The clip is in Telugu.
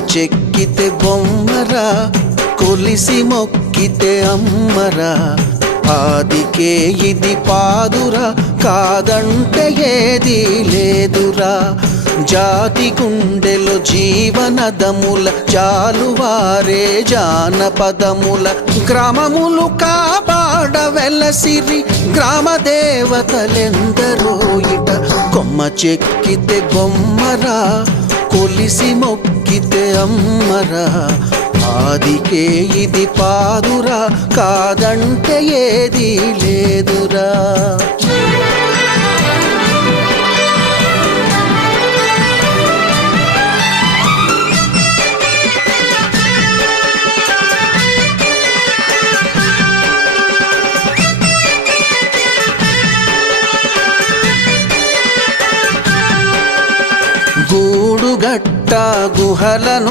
చెక్కితే బొమ్మరా, కొలిసి మొక్కితే అమ్మరా. ఆదికే ఇది పాదురా, కాదంటే ఏదీ లేదురా. జాతి గుండెలో జీవనదముల జాలువారే జానపదముల. గ్రామములు కాపాడ వెలసిరి గ్రామ దేవతలెందరో ఇట. కొమ్మ చెక్కితే బొమ్మరా, కొలిసి మొక్కితే అమ్మరా. ఆదికే ఇది పాదురా, కాదంటే ఏదీ లేదురా. గూడుగట్ట గుహలను